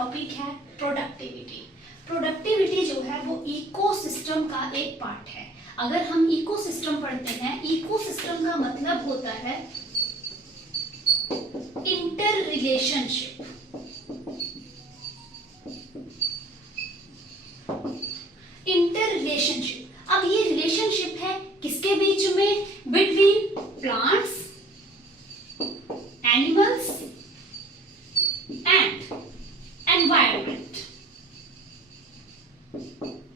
Topic है productivity. Productivity जो है वो इकोसिस्टम का एक पार्ट है। अगर हम इकोसिस्टम पढ़ते हैं, इकोसिस्टम का मतलब होता है इंटर रिलेशनशिप। इंटर रिलेशनशिप, अब ये रिलेशनशिप है किसके बीच में? Between plants, animals and environment.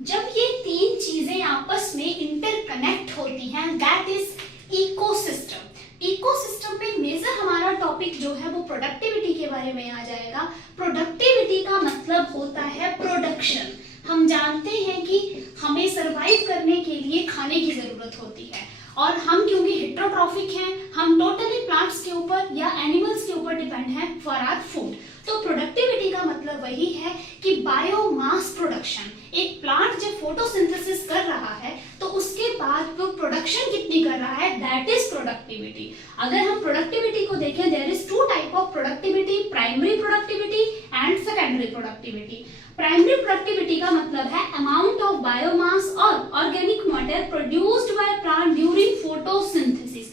जब ये तीन चीजें आपस में इंटरकनेक्ट होती हैं, दैट इज इकोसिस्टम। इकोसिस्टम पे मेजर हमारा टॉपिक जो है वो प्रोडक्टिविटी के बारे में आ जाएगा। प्रोडक्टिविटी का मतलब होता है प्रोडक्शन। हम जानते हैं कि हमें सरवाइव करने के लिए खाने की जरूरत होती है, और हम क्योंकि हेटेरोट्रॉफिक हैं, हम टोटली प्लांट्स के ऊपर या एनिमल्स के ऊपर डिपेंड हैं फॉर आवर फूड। तो प्रोडक्टिविटी का मतलब वही है कि बायोमास प्रोडक्शन। एक प्लांट जब फोटोसिंथेसिस कर रहा है तो उसके बाद वो प्रोडक्शन कितनी कर रहा है, दैट इज प्रोडक्टिविटी। अगर हम प्रोडक्टिविटी को देखें, there is two type of productivity, primary productivity and secondary productivity. Primary productivity का मतलब है अमाउंट ऑफ बायोमास और organic matter produced by plant during photosynthesis.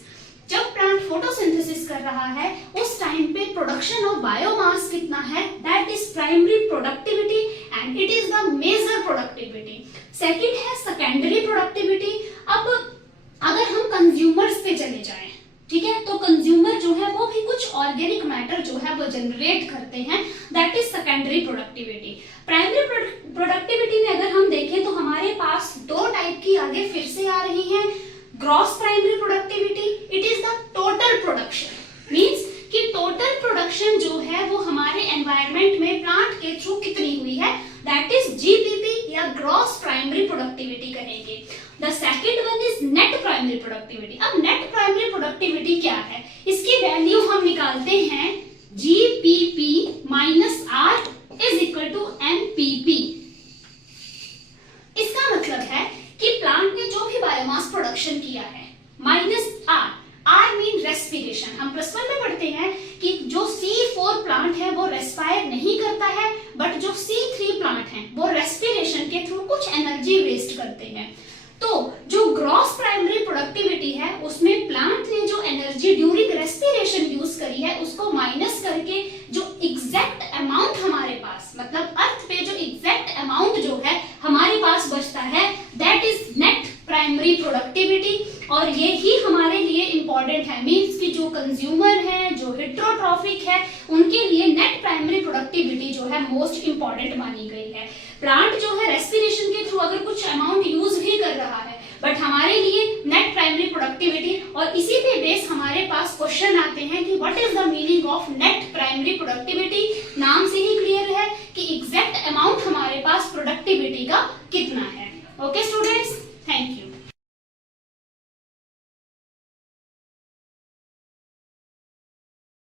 जब प्लांट फोटोसिंथेसिस कर रहा है उस टाइम पे प्रोडक्शन ऑफ बायोमास कितना है, that is primary productivity and it is the major productivity. Second है सेकेंडरी प्रोडक्टिविटी। अब अगर हम कंज्यूमर्स पे चले जाएं, ठीक है, तो कंज्यूमर जो है वो भी कुछ ऑर्गेनिक मैटर जो है वो जनरेट करते हैं, that is secondary productivity. Primary productivity में अगर हम देखें तो हमारे पास दो टाइप की आगे फिर से आ रही है। Gross primary productivity, it is the total production, means कि टोटल प्रोडक्शन जो है वो हमारे एनवायरनमेंट में प्लांट के थ्रू कितनी हुई है, दैट इज जीपीपी या ग्रॉस प्राइमरी प्रोडक्टिविटी कहेंगे। The second one is net primary productivity. अब नेट प्राइमरी प्रोडक्टिविटी क्या है, इसकी वैल्यू हम निकालते हैं GPP minus R is equal to NPP. इसका मतलब है कि प्लांट ने जो भी बायोमास प्रोडक्शन किया है minus R, R mean respiration. हम प्लस वन में पढ़ते हैं कि जो C4 प्लांट है वो रेस्पायर नहीं करता है, बट जो C3 प्लांट है वो रेस्पिरेशन के थ्रू कुछ एनर्जी वेस्ट करते हैं। तो जो ग्रॉस प्राइमरी प्रोडक्टिविटी है उसमें प्लांट ने जो एनर्जी ड्यूरिंग रेस्पिरेशन यूज करी है उसको माइनस करके जो एग्जैक्ट अमाउंट हमारे पास, मतलब अर्थ पे जो एग्जैक्ट अमाउंट जो है हमारे पास बचता है, that is net primary productivity. और ये ही हमारे लिए इंपॉर्टेंट है, मींस कि जो कंज्यूमर है, जो हेटेरोट्रॉफिक है, उनके लिए नेट प्राइमरी प्रोडक्टिविटी जो है मोस्ट इंपॉर्टेंट मानी गई है। प्लांट जो है रेस्पिरेशन के थ्रू अगर कुछ अमाउंट यूज भी कर रहा है, बट हमारे लिए नेट प्राइमरी प्रोडक्टिविटी, और इसी पे बेस हमारे पास क्वेश्चन आते हैं कि what is the meaning of net primary productivity. नाम से ही क्लियर है कि एग्जैक्ट अमाउंट हमारे पास प्रोडक्टिविटी का कितना है। Okay student.